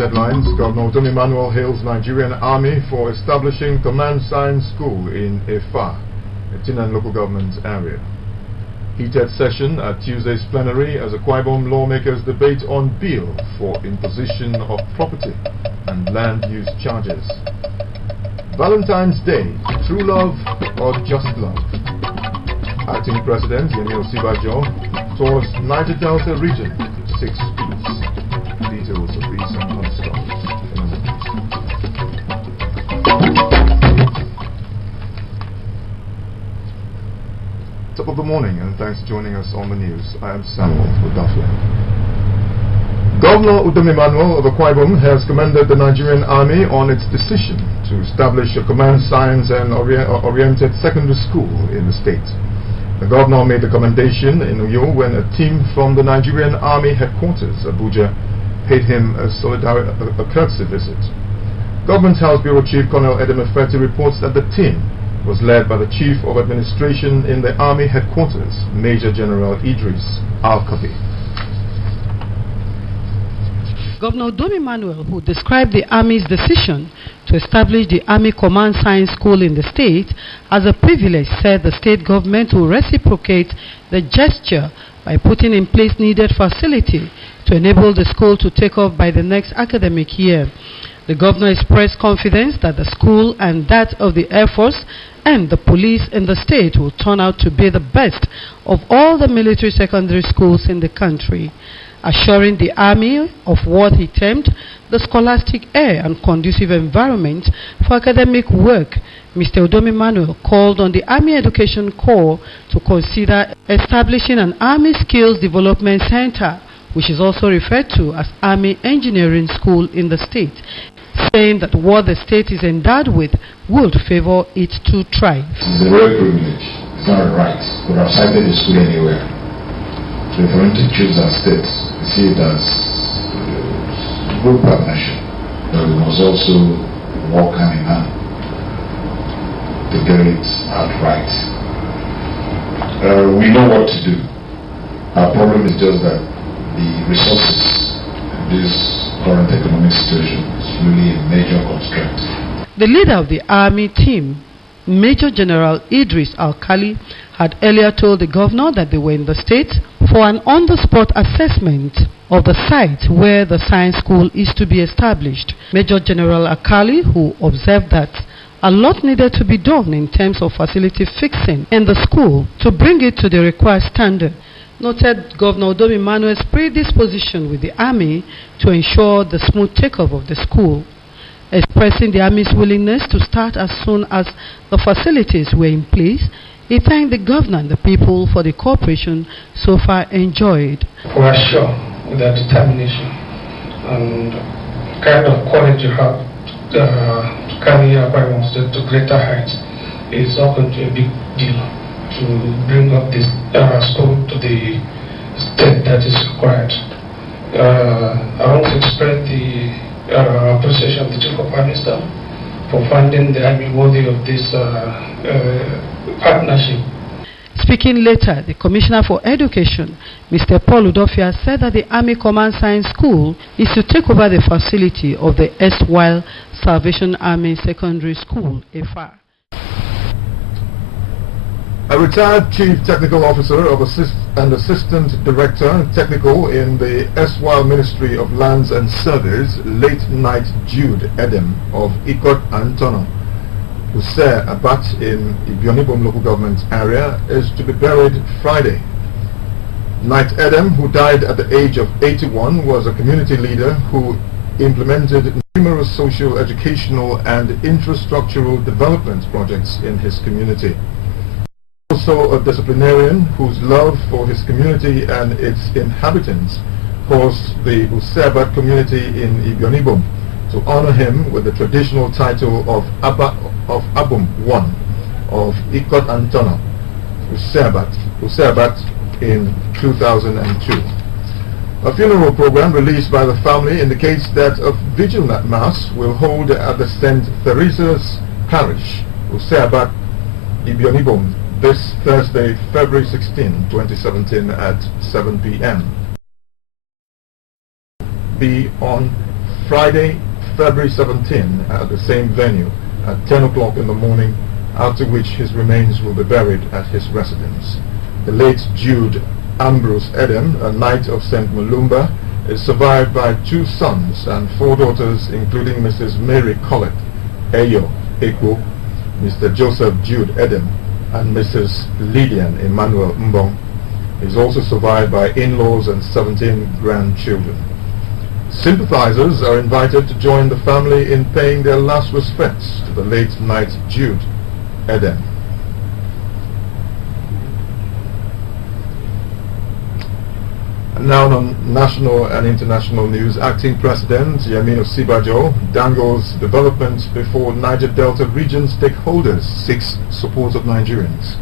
headlines. Governor Udom Emmanuel hails Nigerian Army for establishing Command Science School in Efa, a Tinan local government area. Heated session at Tuesday's plenary as Akwa Ibom lawmakers debate on bill for imposition of property and land use charges. Valentine's Day, true love or just love? Acting President Yemi Osinbajo tours Niger Delta region, 6 schools. Details of these and other stories in a moment. Top of the morning, and thanks for joining us on the news. I am Samuel Udafia. Governor Udom Emmanuel of Akwa Ibom has commended the Nigerian Army on its decision to establish a command science and oriented secondary school in the state. The governor made the commendation in Uyo when a team from the Nigerian Army headquarters, Abuja, paid him a courtesy visit. Government House Bureau Chief Colonel Edem Efeti reports that the team was led by the Chief of Administration in the Army headquarters, Major General Idris Al-Kabi. Governor Udom Emmanuel, who described the Army's decision to establish the Army Command Science School in the state as a privilege, said the state government will reciprocate the gesture by putting in place needed facility to enable the school to take off by the next academic year. The governor expressed confidence that the school and that of the Air Force and the police in the state will turn out to be the best of all the military secondary schools in the country. Assuring the Army of what he termed the scholastic air and conducive environment for academic work, Mr. Udom Emmanuel called on the Army Education Corps to consider establishing an Army Skills Development Center, which is also referred to as Army Engineering School in the state, saying that what the state is endowed with would favor its two tribes. It's a real privilege, it's not a right. We have cited the school anywhere. So if we want to choose our states, we see it as a good partnership, but we must also work hand in hand to get it outright. We know what to do. Our problem is just that the resources in this current economic situation is really a major constraint. The leader of the Army team, Major General Idris Al-Kali, had earlier told the governor that they were in the state for an on-the-spot assessment of the site where the science school is to be established. Major General Al-Kali, who observed that a lot needed to be done in terms of facility fixing in the school to bring it to the required standard, noted Governor Udom Emmanuel's predisposition with the Army to ensure the smooth takeoff of the school. Expressing the Army's willingness to start as soon as the facilities were in place, he thanked the governor and the people for the cooperation so far enjoyed. We are sure with their determination and kind of courage you have to carry Akwa Ibom State to greater heights is not going to be a big deal to bring up this school to the state that is required. I want to express the appreciation of the Chief of Army Staff for finding the Army worthy of this partnership. Speaking later, the Commissioner for Education, Mr. Paul Udofia, said that the Army Command Science School is to take over the facility of the erstwhile Salvation Army Secondary School, Efa. A retired Chief Technical Officer of and Assistant Director Technical in the erstwhile Ministry of Lands and Surveys, late Knight Jude Edem of Ikot and Tono, Hussein Abat in Ibionibom local government area, is to be buried Friday. Knight Edem, who died at the age of 81, was a community leader who implemented numerous social, educational and infrastructural development projects in his community. Also a disciplinarian whose love for his community and its inhabitants caused the Hussein community in Ibionibom to honor him with the traditional title of Abum I of Ikot and Tono, Hussein in 2002. A funeral program released by the family indicates that a vigil mass will hold at the St. Theresa's Parish, Hussein Ibionibom, this Thursday, February 16, 2017 at 7 p.m. Be on Friday, February 17 at the same venue at 10 o'clock in the morning, after which his remains will be buried at his residence. The late Jude Ambrose Edem, a knight of St. Mulumba, is survived by 2 sons and 4 daughters, including Mrs. Mary Collett Eyo Ekwo, Mr. Joseph Jude Edem, and Mrs. Lydian Emmanuel Mbong. He is also survived by in-laws and 17 grandchildren. Sympathizers are invited to join the family in paying their last respects to the late knight Jude Edem. Now on national and international news, Acting President Yemi Osinbajo dangles development before Niger Delta region stakeholders, seeks support of Nigerians.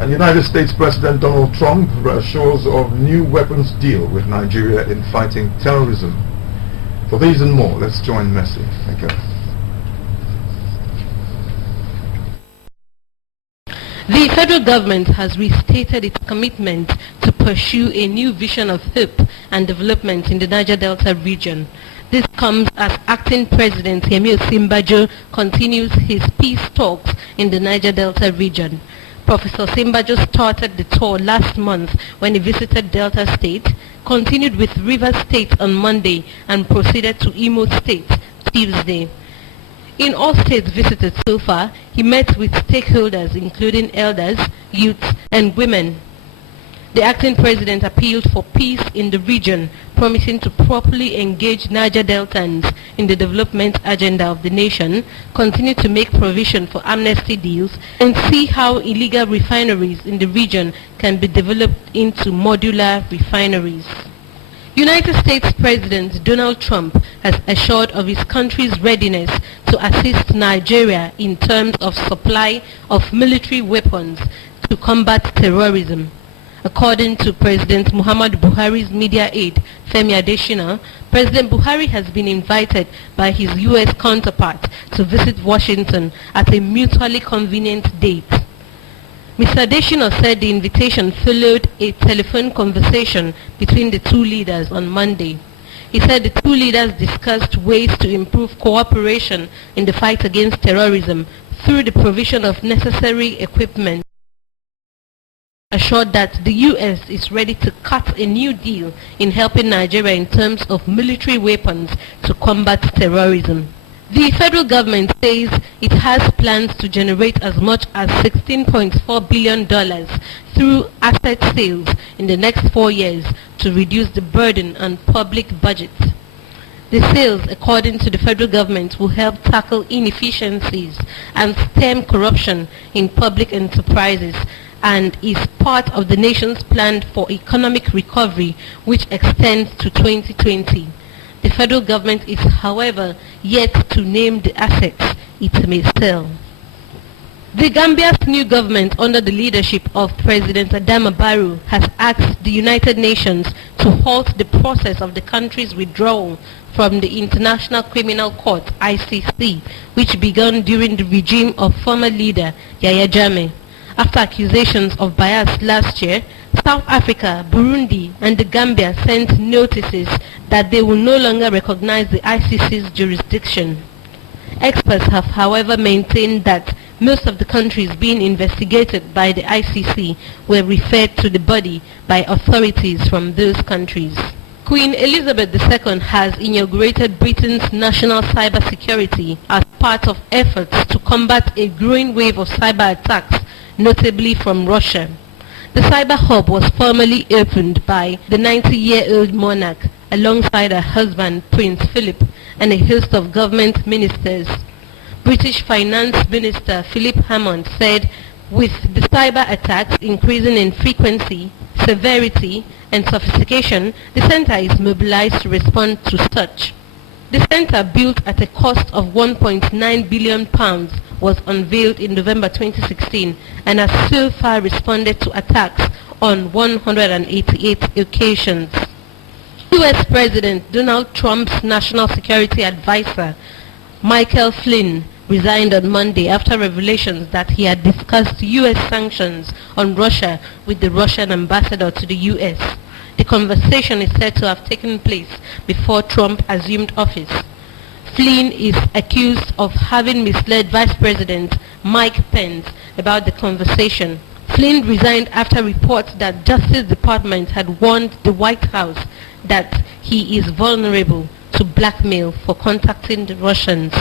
And United States President Donald Trump assures of new weapons deal with Nigeria in fighting terrorism. For these and more, let's join Messi. Thank you. The federal government has restated its commitment to pursue a new vision of hope and development in the Niger Delta region. This comes as Acting President Yemi Osinbajo continues his peace talks in the Niger Delta region. Professor Osinbajo started the tour last month when he visited Delta State, continued with Rivers State on Monday, and proceeded to Imo State Tuesday. In all states visited so far, he met with stakeholders including elders, youths, and women. The acting president appealed for peace in the region, promising to properly engage Niger Deltans in the development agenda of the nation, continue to make provision for amnesty deals, and see how illegal refineries in the region can be developed into modular refineries. United States President Donald Trump has assured of his country's readiness to assist Nigeria in terms of supply of military weapons to combat terrorism. According to President Muhammadu Buhari's media aide, Femi Adesina, President Buhari has been invited by his U.S. counterpart to visit Washington at a mutually convenient date. Mr. Adesina said the invitation followed a telephone conversation between the 2 leaders on Monday. He said the 2 leaders discussed ways to improve cooperation in the fight against terrorism through the provision of necessary equipment. Assured that the U.S. is ready to cut a new deal in helping Nigeria in terms of military weapons to combat terrorism. The federal government says it has plans to generate as much as $16.4 billion through asset sales in the next 4 years to reduce the burden on public budgets. The sales, according to the federal government, will help tackle inefficiencies and stem corruption in public enterprises and is part of the nation's plan for economic recovery, which extends to 2020. The federal government is, however, yet to name the assets it may sell. The Gambia's new government, under the leadership of President Adama Barrow, has asked the United Nations to halt the process of the country's withdrawal from the International Criminal Court, ICC, which began during the regime of former leader Yahya Jammeh. After accusations of bias last year, South Africa, Burundi, and the Gambia sent notices that they will no longer recognize the ICC's jurisdiction. Experts have, however, maintained that most of the countries being investigated by the ICC were referred to the body by authorities from those countries. Queen Elizabeth II has inaugurated Britain's national cyber security as part of efforts to combat a growing wave of cyber attacks, notably from Russia. The cyber hub was formally opened by the 90-year-old monarch alongside her husband Prince Philip and a host of government ministers. British Finance Minister Philip Hammond said, with the cyber attacks increasing in frequency, severity and sophistication, the centre is mobilized to respond to such. The centre, built at a cost of £1.9 billion, was unveiled in November 2016 and has so far responded to attacks on 188 occasions. U.S. President Donald Trump's national security advisor, Michael Flynn, resigned on Monday after revelations that he had discussed U.S. sanctions on Russia with the Russian ambassador to the U.S. The conversation is said to have taken place before Trump assumed office. Flynn is accused of having misled Vice President Mike Pence about the conversation. Flynn resigned after reports that Justice Department had warned the White House that he is vulnerable to blackmail for contacting the Russians.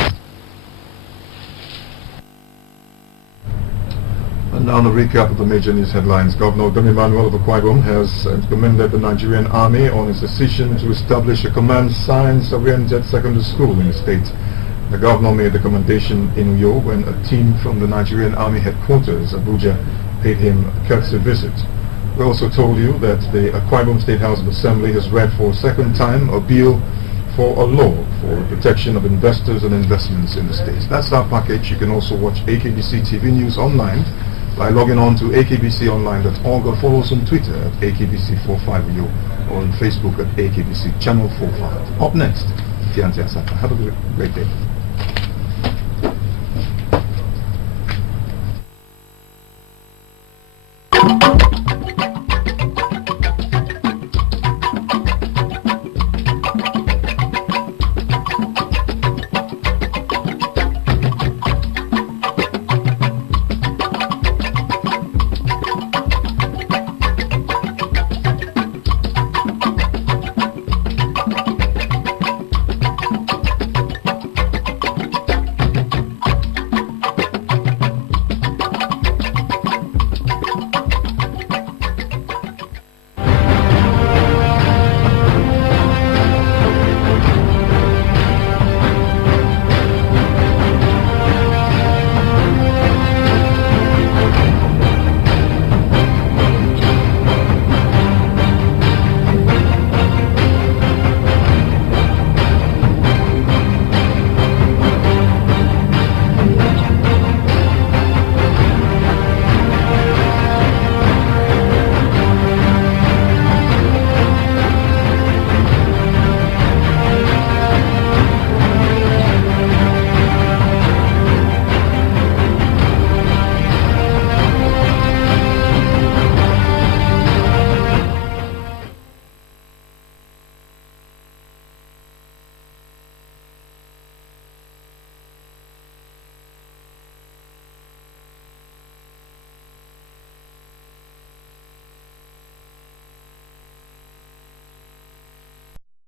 And now a recap of the major news headlines. Governor Dom Emmanuel of Akwa Ibom has commended the Nigerian Army on its decision to establish a command science-oriented secondary school in the state. The governor made the commendation in Uyo when a team from the Nigerian Army headquarters, Abuja, paid him a courtesy visit. We also told you that the Akwa Ibom State House of Assembly has read for a second time a bill for a law for the protection of investors and investments in the state. That's our package. You can also watch AKBC TV News online by logging on to akbconline.org or follow us on Twitter at AKBC45U or on Facebook at AKBC Channel 45. Up next, Tianti Asaka. Have a great day.